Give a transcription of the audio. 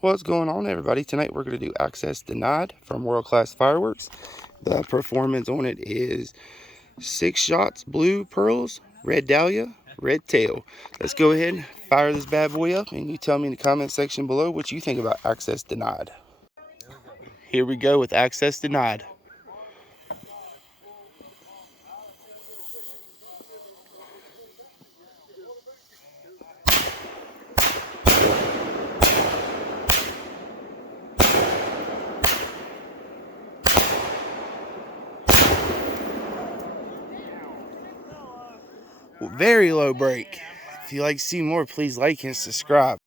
What's going on, everybody? Tonight we're going to do Access Denied from World Class Fireworks. The performance on it is 6 shots, blue pearls, red dahlia, red tail. Let's go ahead and fire this bad boy up, and you tell me in the comment section below what you think about Access Denied. Here we go with Access Denied. Very low break. If you'd like to see more, please like and subscribe.